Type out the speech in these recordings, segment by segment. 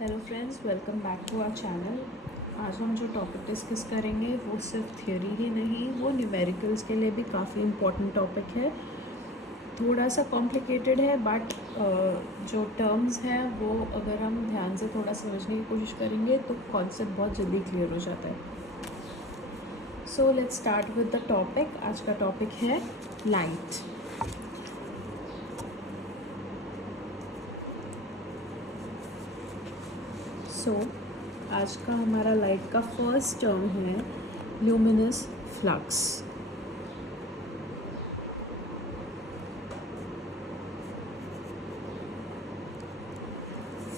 Hello friends, welcome back to our channel. आज हम जो टॉपिक डिस्कस करेंगे वो सिर्फ थ्योरी ही नहीं, वो न्यूमेरिकल्स के लिए भी काफ़ी इम्पोर्टेंट टॉपिक है। थोड़ा सा कॉम्प्लिकेटेड है बट जो टर्म्स हैं वो अगर हम ध्यान से थोड़ा समझने की कोशिश करेंगे तो कॉन्सेप्ट बहुत जल्दी क्लियर हो जाता है। So let's start with the topic. आज का टॉपिक है लाइट। आज का हमारा लाइट का फर्स्ट टर्म है ल्यूमिनस फ्लक्स।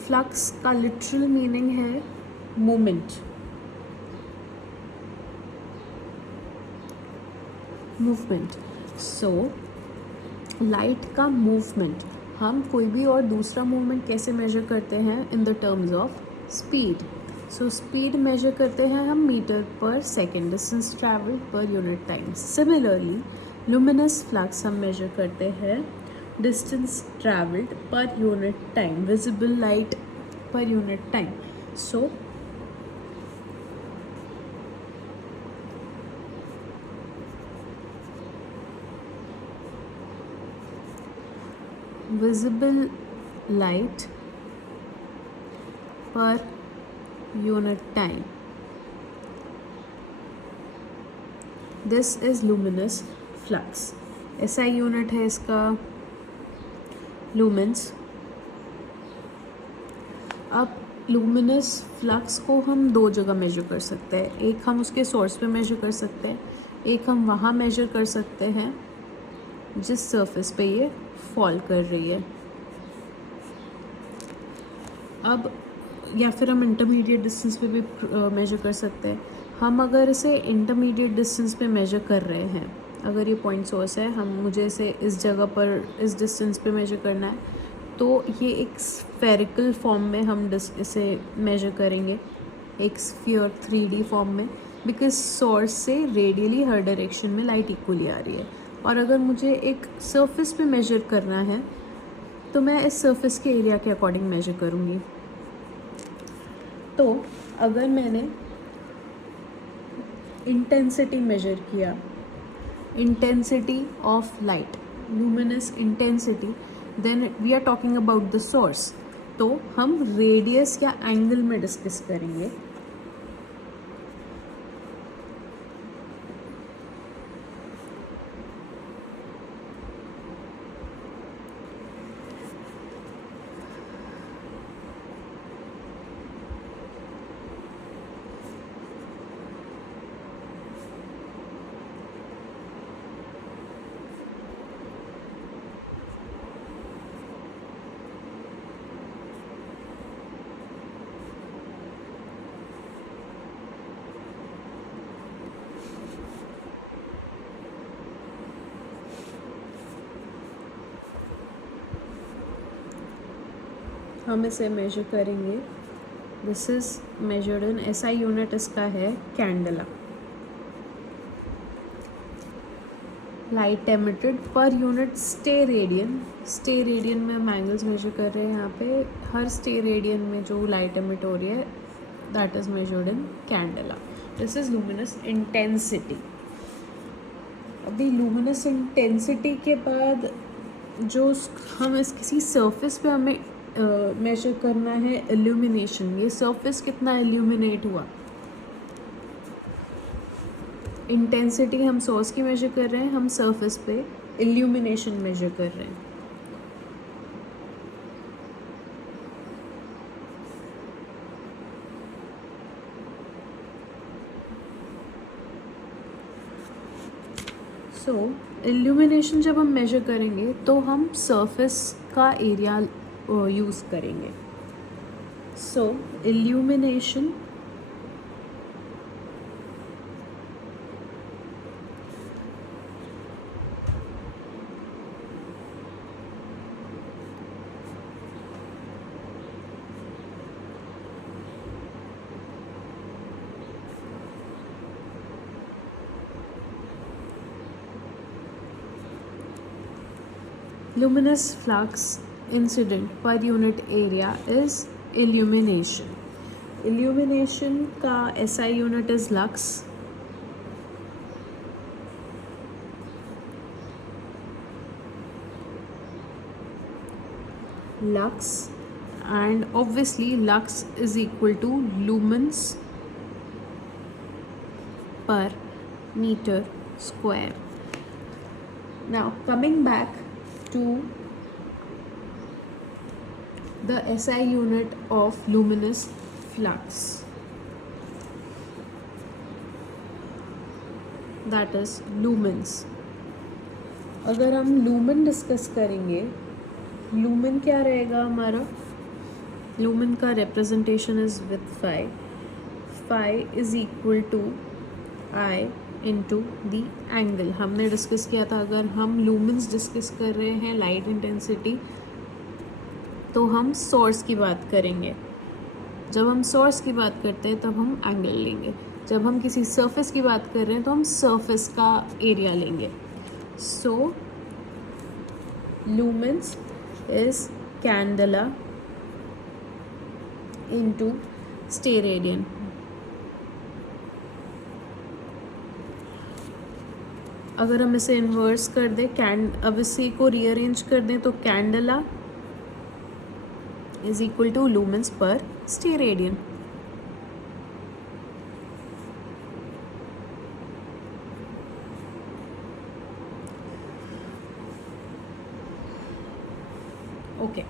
फ्लक्स का लिटरल मीनिंग है मूवमेंट। सो लाइट का मूवमेंट हम कोई भी और दूसरा मूवमेंट कैसे मेजर करते हैं? In the terms of speed. So speed measure करते हैं हम metre per second, distance travelled per unit time. Similarly luminous flux हम मेजर करते हैं distance travelled per unit time, visible light per unit time. So visible light per unit time, this is luminous flux। SI unit है इसका lumens. अब luminous flux को हम दो जगह मेजर कर सकते हैं। एक हम उसके सोर्स पे मेजर कर सकते हैं, एक हम वहाँ मेजर कर सकते हैं जिस सरफेस पे ये फॉल कर रही है। अब या फिर हम इंटरमीडिएट डिस्टेंस पे भी मेजर कर सकते हैं। हम अगर इसे इंटरमीडिएट डिस्टेंस पे मेजर कर रहे हैं, अगर ये पॉइंट सोर्स है, मुझे इसे इस जगह पर इस डिस्टेंस पे मेजर करना है, तो ये एक स्फेरिकल फॉर्म में हम इसे मेजर करेंगे, एक स्फीयर 3D फॉर्म में, बिकॉज सोर्स से रेडियली हर डायरेक्शन में लाइट इक्वली आ रही है। और अगर मुझे एक सरफेस पे मेजर करना है तो मैं इस सरफेस के एरिया के अकॉर्डिंग मेजर करूँगी। तो अगर मैंने इंटेंसिटी मेजर किया, intensity of light, luminous intensity, then we are talking about the source. तो हम रेडियस या एंगल में डिस्कस करेंगे। हम इसे मेजर करेंगे। This is measured in SI unit, इसका है candela. Light emitted per unit stay radian. Stay radian में हम एंगल्स मेजर कर रहे हैं। यहाँ पे हर स्टे रेडियन में जो लाइट एमिट हो रही है, that is measured in candela. This is luminous intensity. अभी लुमिनस इंटेंसिटी के बाद जो हम इस किसी सरफेस पे हमें मेजर करना है इल्यूमिनेशन। ये सरफेस कितना इल्यूमिनेट हुआ। इंटेंसिटी हम सोर्स की मेजर कर रहे हैं, हम सरफेस पे इल्यूमिनेशन मेजर कर रहे हैं। सो इल्यूमिनेशन जब हम मेजर करेंगे तो हम सरफेस का एरिया यूज़ करेंगे। सो illumination luminous flux incident per unit area is illumination. Illumination का SI unit is lux. Lux, and obviously lux is equal to lumens per meter square. Now coming back to the SI unit of luminous flux, that is lumens. अगर हम lumen discuss करेंगे, lumen क्या रहेगा हमारा? Lumen का representation is with phi. Phi is equal to I into the angle. हमने discuss किया था अगर हम लूमेंस डिस्कस कर रहे हैं लाइट इंटेंसिटी तो हम सोर्स की बात करेंगे. जब हम सोर्स की बात करते हैं तब हम एंगल लेंगे. जब हम किसी सरफेस की बात कर रहे हैं तो हम सरफेस का एरिया लेंगे. So lumens is candela into steradian. अगर हम इसे इन्वर्स कर दें, अब इसी को रीअरेंज कर दें तो candela is equal to lumens per steradian. Okay,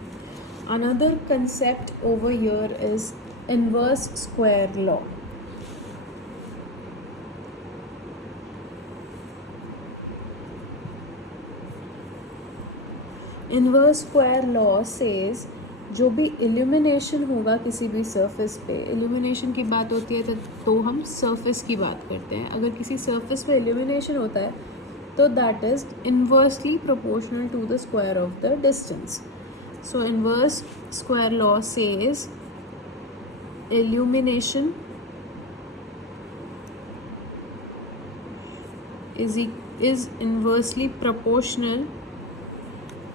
another concept over here is inverse square law. Inverse square law says जो भी इल्यूमिनेशन होगा किसी भी सरफेस पे, इल्यूमिनेशन की बात होती है तो हम सरफेस की बात करते हैं. अगर किसी सरफेस पे इल्यूमिनेशन होता है तो that is inversely proportional to the square of the distance. So inverse square law says illumination is inversely proportional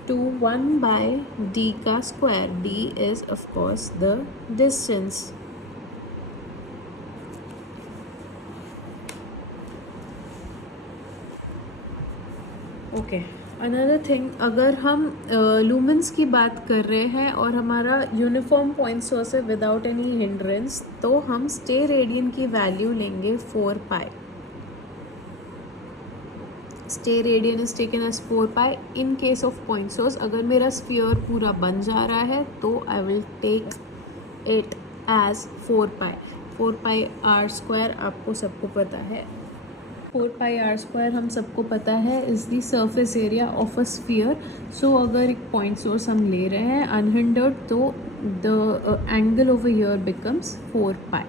to 1 by d का square. d is of course the distance. Okay. Another thing, अगर हम lumens की बात कर रहे हैं और हमारा यूनिफॉर्म पॉइंट सोर्स है विदाउट एनी हिंड्रेंस तो हम स्टेरेडियन की वैल्यू लेंगे 4 pi. Steradian is taken as 4 pi. In case of point source अगर मेरा स्फीयर पूरा बन जा रहा है तो I will take it as 4 pi. 4 pi r square आपको सबको पता है. 4 पाई आर स्क्वायर हम सबको पता है is the surface area of a sphere. So अगर एक पॉइंट सोर्स हम ले रहे हैं अनहिंडर्ड तो the angle over here becomes 4 pi.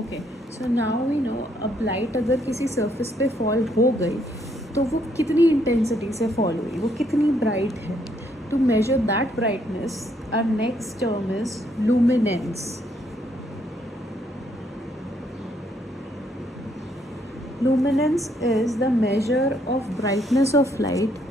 Okay, so now we know अब लाइट अगर किसी सरफेस पे फॉल हो गई तो वो कितनी इंटेंसिटी से फॉल हुई, वो कितनी ब्राइट है. To measure that brightness, our next term is luminance. Luminance is the measure of brightness of light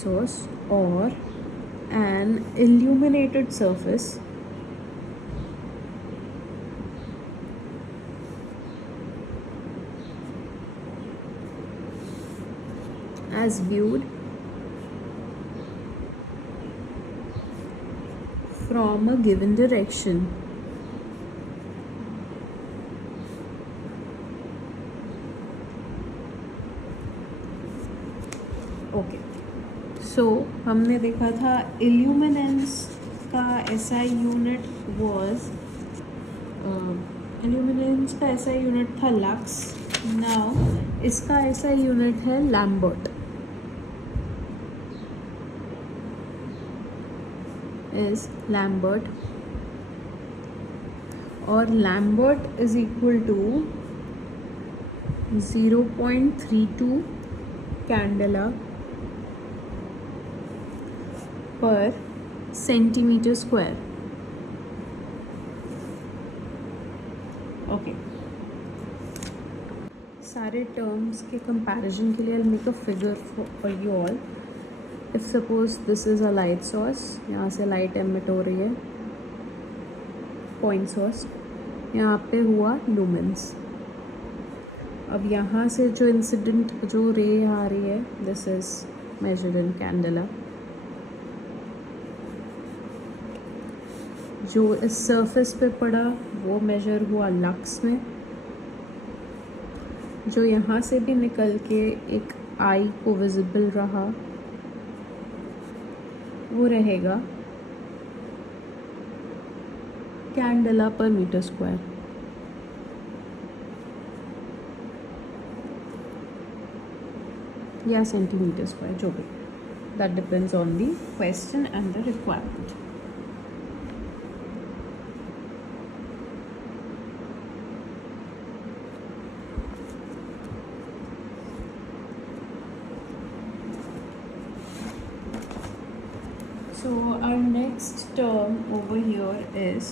source or an illuminated surface as viewed from a given direction. Okay, so हमने देखा था illuminance का SI unit was, illuminance का SI unit था lux. Now इसका SI unit है lambert. Is lambert और lambert is equal to 0.32 candela per centimetre square. Okay, सारे टर्म्स के कंपैरिजन के लिए I'll make a figure for you all. If suppose this is a light source, यहाँ से light emit हो रही है, पॉइंट सोर्स, यहाँ पे हुआ लूमेंस. अब यहाँ से जो इंसिडेंट जो रे आ रही है, this is measured in candela. जो इस सरफेस पे पड़ा वो मेजर हुआ लक्स में. जो यहाँ से भी निकल के एक आई को विजिबल रहा वो रहेगा कैंडेला पर मीटर स्क्वायर. या सेंटीमीटर स्क्वायर, जो भी, that depends on the question and the requirement. So our next term over here is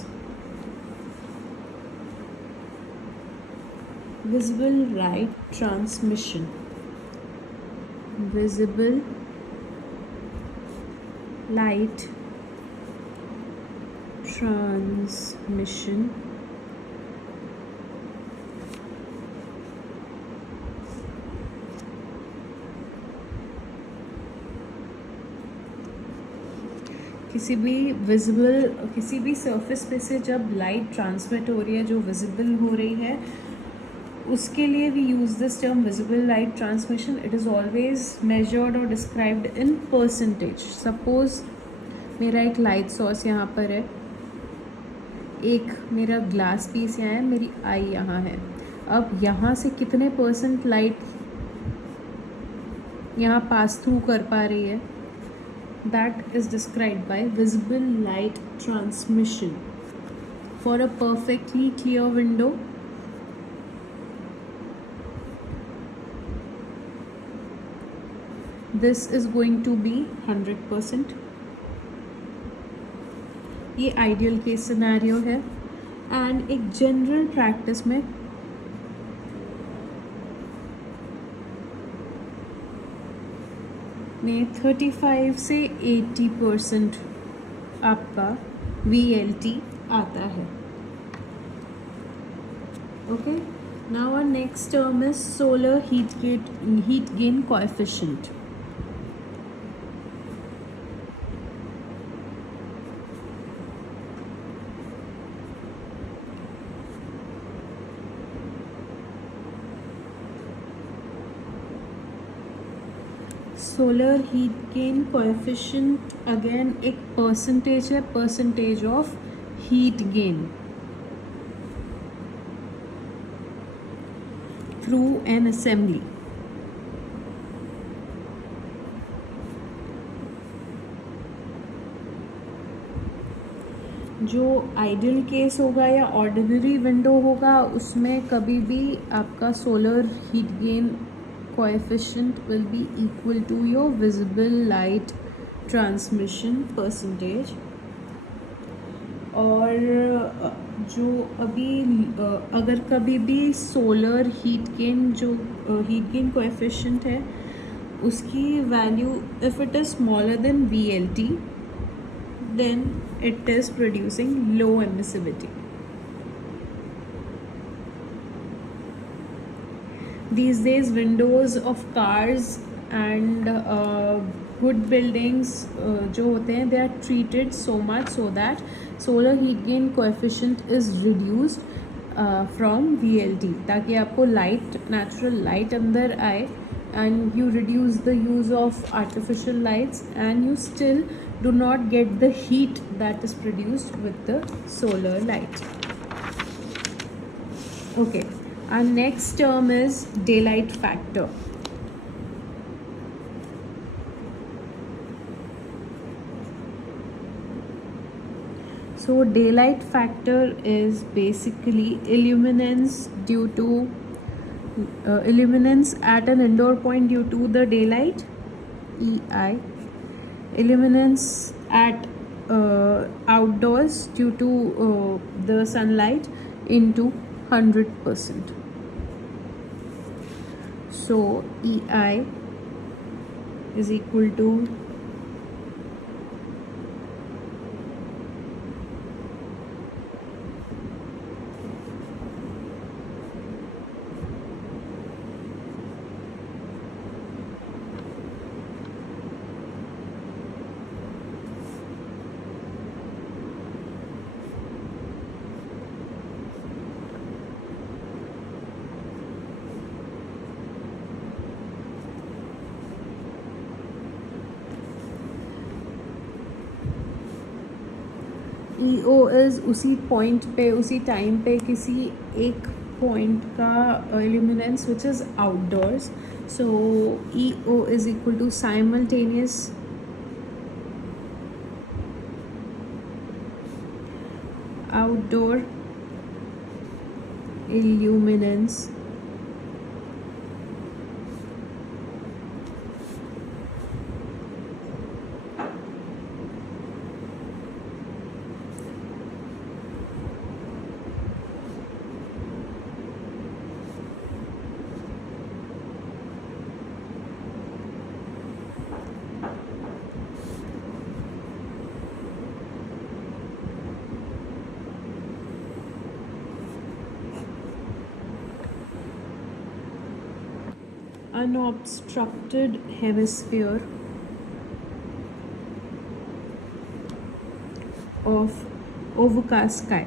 visible light transmission. Visible light transmission किसी भी सरफेस पे से जब लाइट ट्रांसमिट हो रही है जो विजिबल हो रही है, उसके लिए we use this term visible light transmission. It is always measured और डिस्क्राइब्ड इन परसेंटेज. सपोज मेरा एक लाइट सोर्स यहाँ पर है, एक मेरा ग्लास पीस यहाँ है, मेरी आई यहाँ है. अब यहाँ से कितने % लाइट यहाँ पास थ्रू कर पा रही है, that is described by visible light transmission. For a perfectly clear window, this is going to be 100%. ये आइडियल केस सिनेरियो है. एंड एक जनरल प्रैक्टिस में में 35 से 80% आपका VLT आता है. Okay, now our next term is solar heat gain coefficient. Solar heat gain coefficient again एक परसेंटेज है, percentage of heat gain through an assembly. जो आइडियल केस होगा या ऑर्डिनरी विंडो होगा, उसमें कभी भी आपका solar heat gain coefficient will be equal to your visible light transmission percentage. और जो अभी अगर कभी भी सोलर हीट गेन कोएफिशिएंट है, उसकी value if it is smaller than VLT, then it is producing low emissivity. These days windows of cars and good buildings जो होते हैं, they are treated so much so that solar heat gain coefficient is reduced from VLT, ताकि आपको natural light अंदर आए and you reduce the use of artificial lights and you still do not get the heat that is produced with the solar light. Okay. Our next term is daylight factor. So daylight factor is basically illuminance due to illuminance at an indoor point due to the daylight, EI. Illuminance at outdoors due to the sunlight into 100%. So EI is equal to EO is उसी point पे, उसी time पे किसी एक point का illuminance which is outdoors. So EO is equal to simultaneous outdoor illuminance unobstructed hemisphere of overcast sky.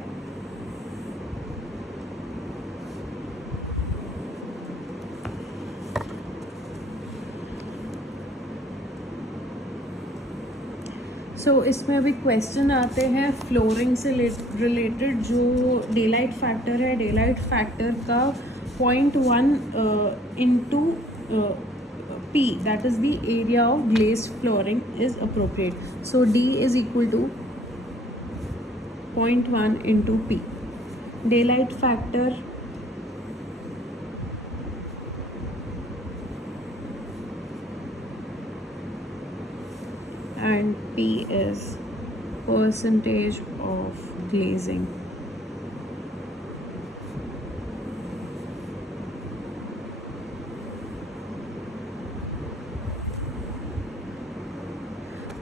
सो इसमें अभी question आते हैं फ्लोरिंग से रिलेटेड. जो डे लाइट फैक्टर है, डे लाइट फैक्टर का 0.1 into P, that is the area of glazed flooring, is appropriate. So D is equal to 0.1 into P. Daylight factor and P is percentage of glazing.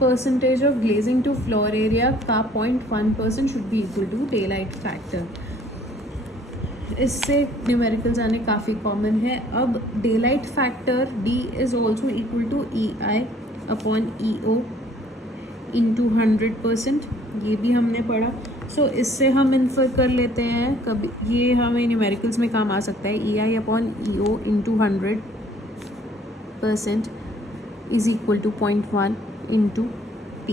Percentage of glazing to floor area का 0.1% should be equal to daylight factor. इससे numericals आने काफ़ी common है. अब daylight factor D is also equal to EI upon EO into 100%. ये भी हमने पढ़ा. सो इससे हम इन्फर कर लेते हैं, कभी ये हमें न्यूमेरिकल्स में काम आ सकता है. EI upon EO into 100% is equal to 0.1 into P.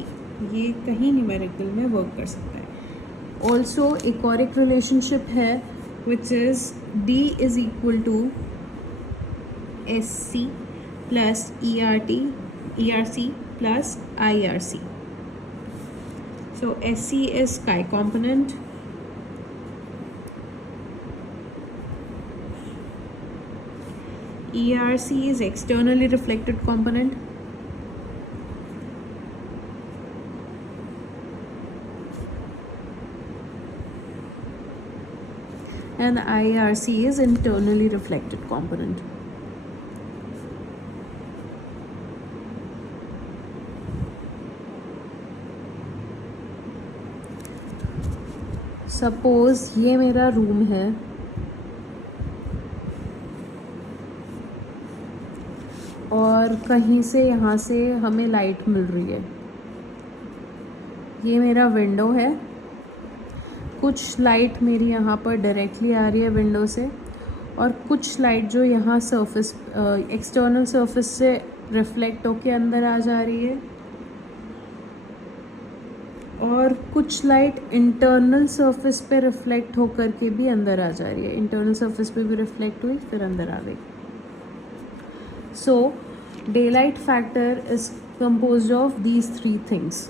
ये कहीं न्यूमेरिकल में वर्क कर सकता है. ऑल्सो एक और एक रिलेशनशिप है which is D is equal to SC plus ERC plus IRC. So SC is sky component, ERC is externally reflected component, and IRC is internally reflected component. Suppose ये मेरा room है और कहीं से यहाँ से हमें लाइट मिल रही है. ये मेरा विंडो है. कुछ लाइट मेरी यहाँ पर डायरेक्टली आ रही है विंडो से, और कुछ लाइट जो यहाँ सरफेस एक्सटर्नल सरफेस से रिफ्लेक्ट होके अंदर आ जा रही है, और कुछ लाइट इंटरनल सरफेस पे रिफ्लेक्ट होकर के भी अंदर आ जा रही है. इंटरनल सरफेस पे भी रिफ्लेक्ट हुई, फिर अंदर आ गई. So daylight factor is composed of these 3 things.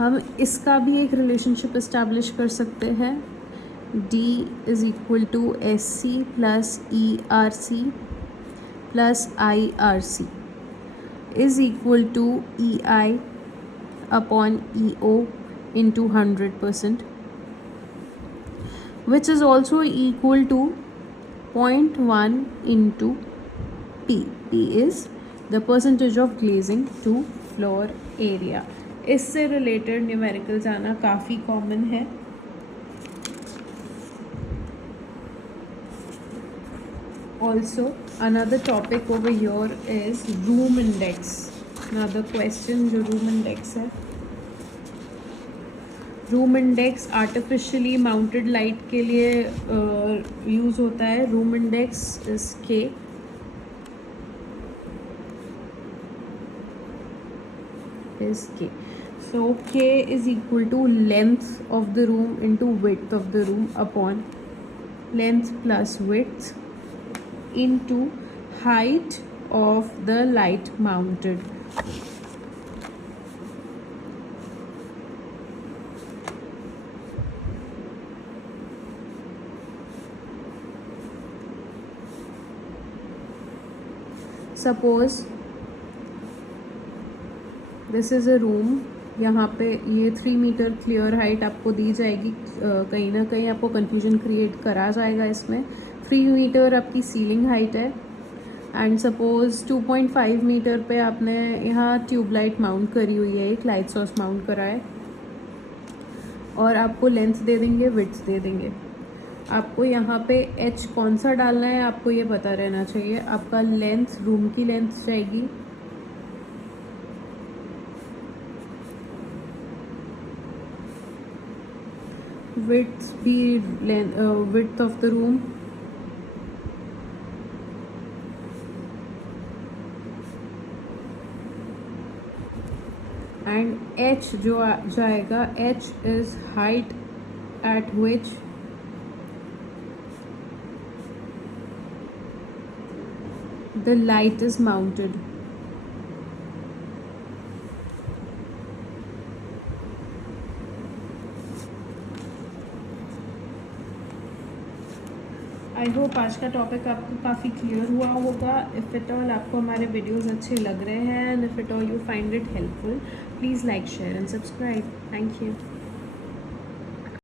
हम इसका भी एक रिलेशनशिप इस्टेब्लिश कर सकते हैं, D is equal to SC plus ERC plus IRC is equal to EI upon EO into 100%, which is also equal to 0.1 into P. P is the percentage of glazing to floor area. इससे related numericals आना काफ़ी common है. Also, another topic over here is room index. Another question जो room index है. Room index artificially mounted light के लिए use होता है. Room index is K. is K. So K is equal to length of the room into width of the room upon length plus width into height of the light mounted. Suppose this is a room. यहाँ पे ये 3 metre clear height आपको दी जाएगी. कहीं ना कहीं आपको confusion create करा जाएगा इसमें. 3 मीटर आपकी सीलिंग हाइट है एंड सपोज़ 2.5 मीटर पे आपने यहाँ ट्यूबलाइट माउंट करी हुई है, एक लाइट सोर्स माउंट करा है और आपको लेंथ दे देंगे, विड्थ दे देंगे. आपको यहाँ पे H कौन सा डालना है आपको ये पता रहना चाहिए. आपका लेंथ, रूम की लेंथ जाएगी विड्थ भी width of the room and H जो जाएगा, H is height eight which the light is mounted. I hope आज का टॉपिक आपको काफ़ी क्लियर हुआ होगा. इफ़ इट ऑल आपको हमारे वीडियोस अच्छे लग रहे हैं and if it all you find it helpful, please like, share and subscribe. Thank you.